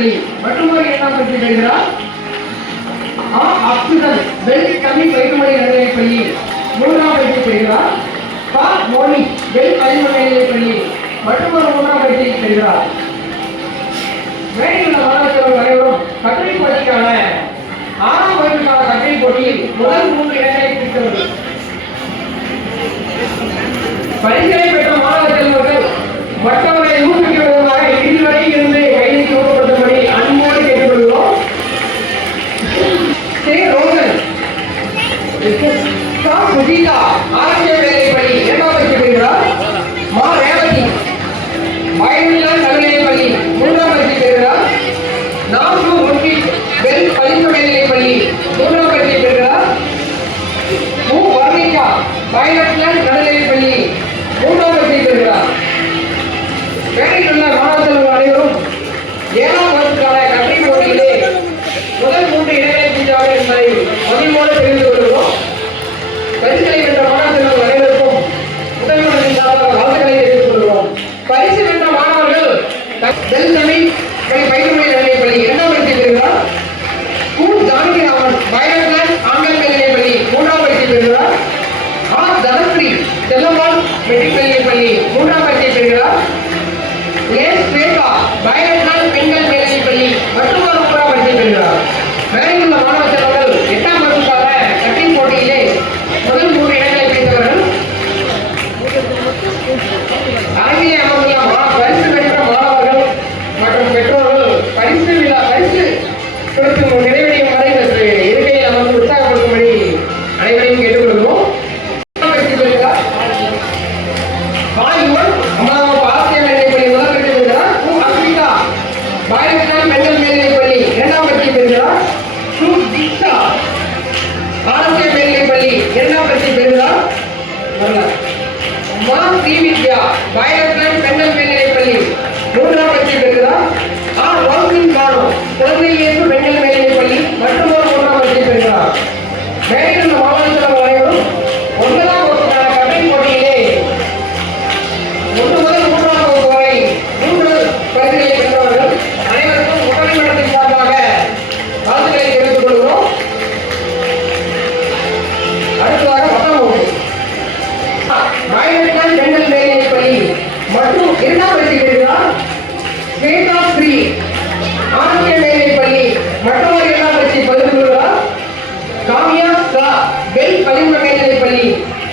வெளி மற்றும் ஒரு பற்றி பரிசை பெறுகிறார் ஆ அப்சுதன் வெள்ளி கல்வி பயிர்மொழி நடுநிலைப் பள்ளி மூன்றாம் பரிசை பெறுகிறார் பா மோனி வெள் கல்வி நடுநிலைப் பள்ளி மற்றும் மூன்றாம் பரிசை பெறுகிறார் மேடையில் மாணவர்கள் அனைவரும் கட்டுரை போட்டிக்கான ஆறாம் வகுப்புக்கான கட்டுரை போட்டியில் முதல் மூன்று இடங்களை பிடித்தவர்கள். பரிசுகளை பெற்ற மாணவ செல்வர்கள் மற்றவர்களை பயணத்தினால் பைலட்லேண்ட் பள்ளி மூன்றாம் பரிசை பெறுகிறார். வேலையில் உள்ள மாணவர்கள் அனைவரும் ஏழாம் வகுப்புக்கான கல்வி போட்டியிலே முதல் மூன்று இடங்களை பிடித்தார்கள் என்பதை பதிவோடு தெரிந்து கொள்கிறோம் ஆ தனஸ்ரீ செல்லம்மாள் மா ஸ்ரீவித்யா பைலட்லேண்ட் பெண்கள்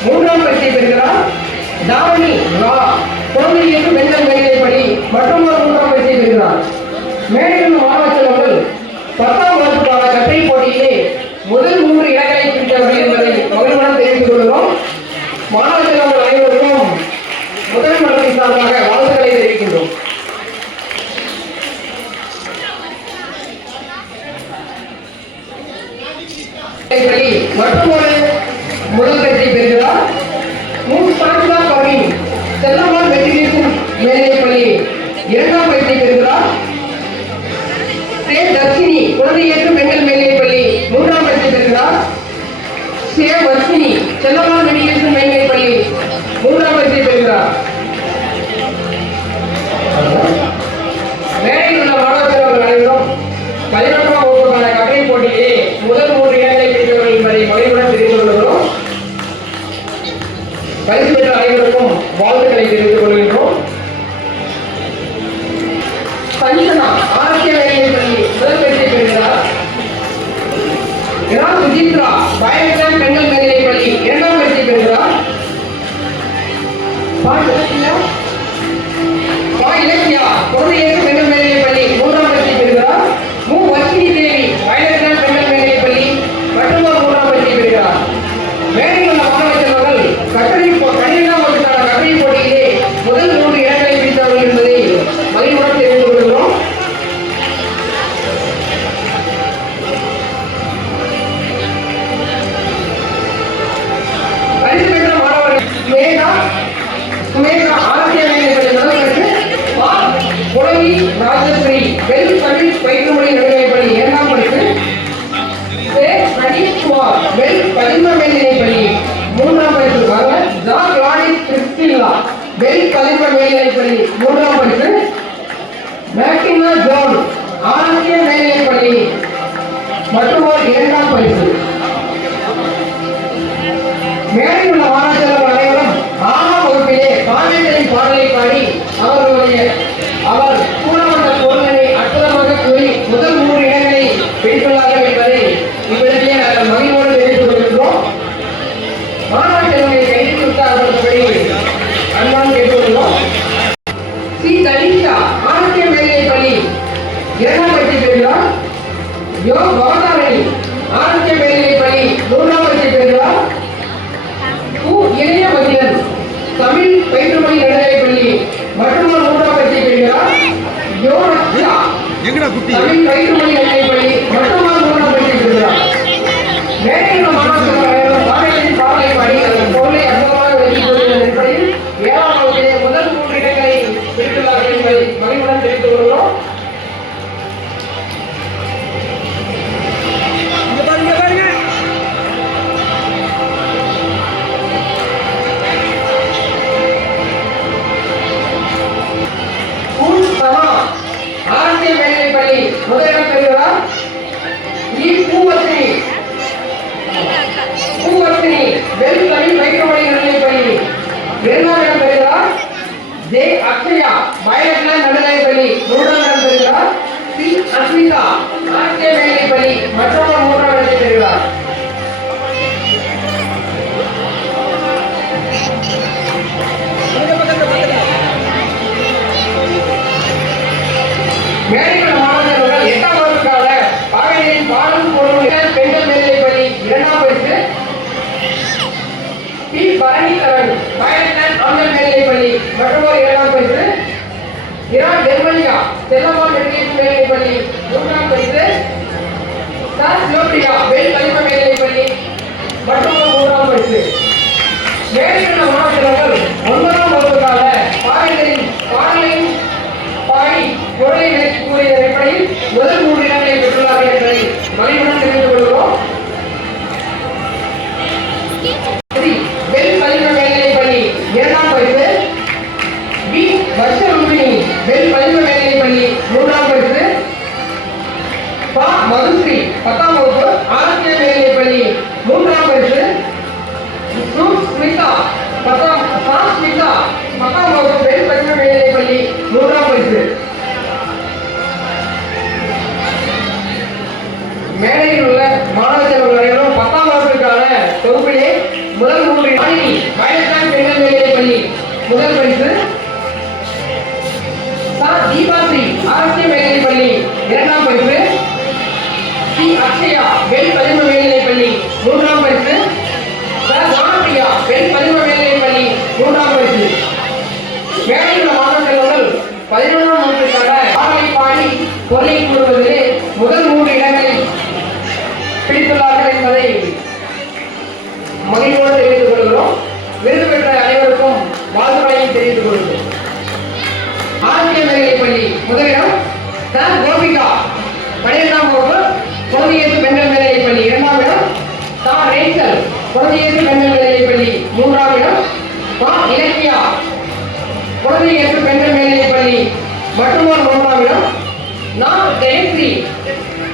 மூன்றாம் பரிசை பெறுகிறார். தாவணி ரா குழந்தைகளுக்கு வெள்ளம் பெண்கள் மற்றும் ஒரு மூன்றாம் பரிசை பெறுகிறார். மேலும் மாணவ செல்வங்கள் பத்தாம் வகுப்புக்கான கட்டை போட்டியிலே முதல் மூன்று இடங்களை பிடித்தவர்கள் என்பதை மகிழ்வுடன் தெரிவித்துக் கொள்கிறோம். மாணவ செல்வங்கள் அனைவருக்கும் முதல் மன்றத்தின் சார்பாக வாழ்த்துக்களை தெரிவிக்கின்றோம். மற்றும் ஒரு முதல் பரிசை பெறுகிறார் மு சாந்திதா கவி செல்லம்மாள் மெட்ரிகுலேஷன் மேல்நிலைப் பள்ளி. இரண்டாம் பரிசை பெறுகிறார் சே தர்ஷினி குழந்தையேற்று பெண்கள் மேல்நிலைப் பள்ளி. மூன்றாம் பரிசை பெறுகிறார் சே வர்ஷினி செல்லம்மாள் மெட்ரிகுலேஷன் மேல்நிலைப் பள்ளி. மூன்றாம் பரிசை பெறுகிறார் பரிசு பெற்ற அனைவருக்கும் வாழ்த்துக்களை தெரிவித்துக் கொள்கின்றோம். சஞ்சனா ஆரோக்கிய வேலையை பள்ளி முதல் பரிசை பெறுகிறார். இரா சுஜித்ரா பெண்கள் மேல்நிலைப் பள்ளி இரண்டாம் பரிசை பெறுகிறார். பாட்டு இலக்கியா குழந்தையேற்று வெல்படி பயிற்றுமொழி நடுநிலைப்பள்ளி இரண்டாம் படிப்பு பிரதீஷ்குமார் வெல் பதிம மேல்நிலைப்பள்ளி மூன்றாம் படிப்பு. வாங்க ஜா கிளாடி கிறிஸ்டின்லா வெல் பதிம மேல்நிலைப்பள்ளி மூன்றாம் படிப்பு. மேக்கினா ஜான் ஆசிய மேல்நிலைப்பள்ளி மற்றும் இரண்டாம் படிப்பு. இரண்டாம் பெறுகிறார் ஜே அக்ஷயா வயலட்ல நடுநிலை பள்ளி மூன்றாம் இடம் பெறுகிறார். சி. அஸ்மிதா நாட்டிய மேலை பள்ளி மற்றொரு மூன்றாம் இடத்தை பெறுகிறார். மாணவர்கள் எட்டாம் பாடலின் பொருள் பெண்கள் மேல்நிலைப் இரண்டாம் பரிசு. பி. பரணிதரன் ஆண்கள் மேல்நிலைப் பள்ளி மற்றும் ஒரு இரண்டாம் பரிசு. இரா ஜெர்மனியா. செல்லம்மா மெட்ரிக் மேல்நிலைப் பள்ளி மூன்றாம் பரிசு. சார் சிலோபியா வெள் கலிம மேல்நிலைப் பள்ளி மற்றும் ஒரு மூன்றாம் பரிசு. மேடைக்குள்ள மாணவர்கள் ஒன்பதாம் வகுப்புக்காக பாடல்களின் பாடலையும் பாடி பொருளை விளக்கி கூறிய அடிப்படையில் முதல் மூன்று மதுஸ்ரீ பத்தாம் வகுப்பு ஆரோக்கிய மேல்நிலை பள்ளி மூன்றாம் பரிசு. ஸ்மிதா பத்தாம் ஸ்மிதா பத்தாம் வகுப்பு பெண் கல்வி மேல்நிலை பள்ளி மூன்றாம் பரிசு. மேடையில் உள்ள மாணவ செல்வங்கள் அனைவரும் பத்தாம் வகுப்பிற்கான தொகுப்பிலே முதல் மூன்று மாணவி வயசான் பெண்கள் மேல்நிலை பள்ளி முதல் பரிசு. சா தீபாஸ்ரீ ஆரோக்கிய மேல்நிலை பள்ளி இரண்டாம் பரிசு. சி பெண் பதிவு மேல்நிலைப் பள்ளி மூன்றாம் பரிசு. சார் வானப்பிரியா பெண் பதிவு மேல்நிலைப் பள்ளி மூன்றாம் பரிசு. மேலும் உள்ள மாணவ செல்வங்கள் பதினொன்றாம் நூற்றுக்கான பாடலை பாடி பொருளை கூறுவதிலே முதல் குழந்தையேற்று பெண்கள் மேல்நிலைப் பள்ளி மூன்றாம் இடம் மா இலக்கியா. குழந்தையேற்று பெண்கள் மேல்நிலைப் பள்ளி மற்றும் மூன்றாம் இடம் நான் ஜெயஸ்ரீ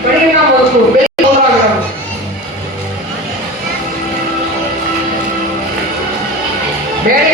பனிரெண்டாம் வகுப்பு மூன்றாம் இடம். மேடை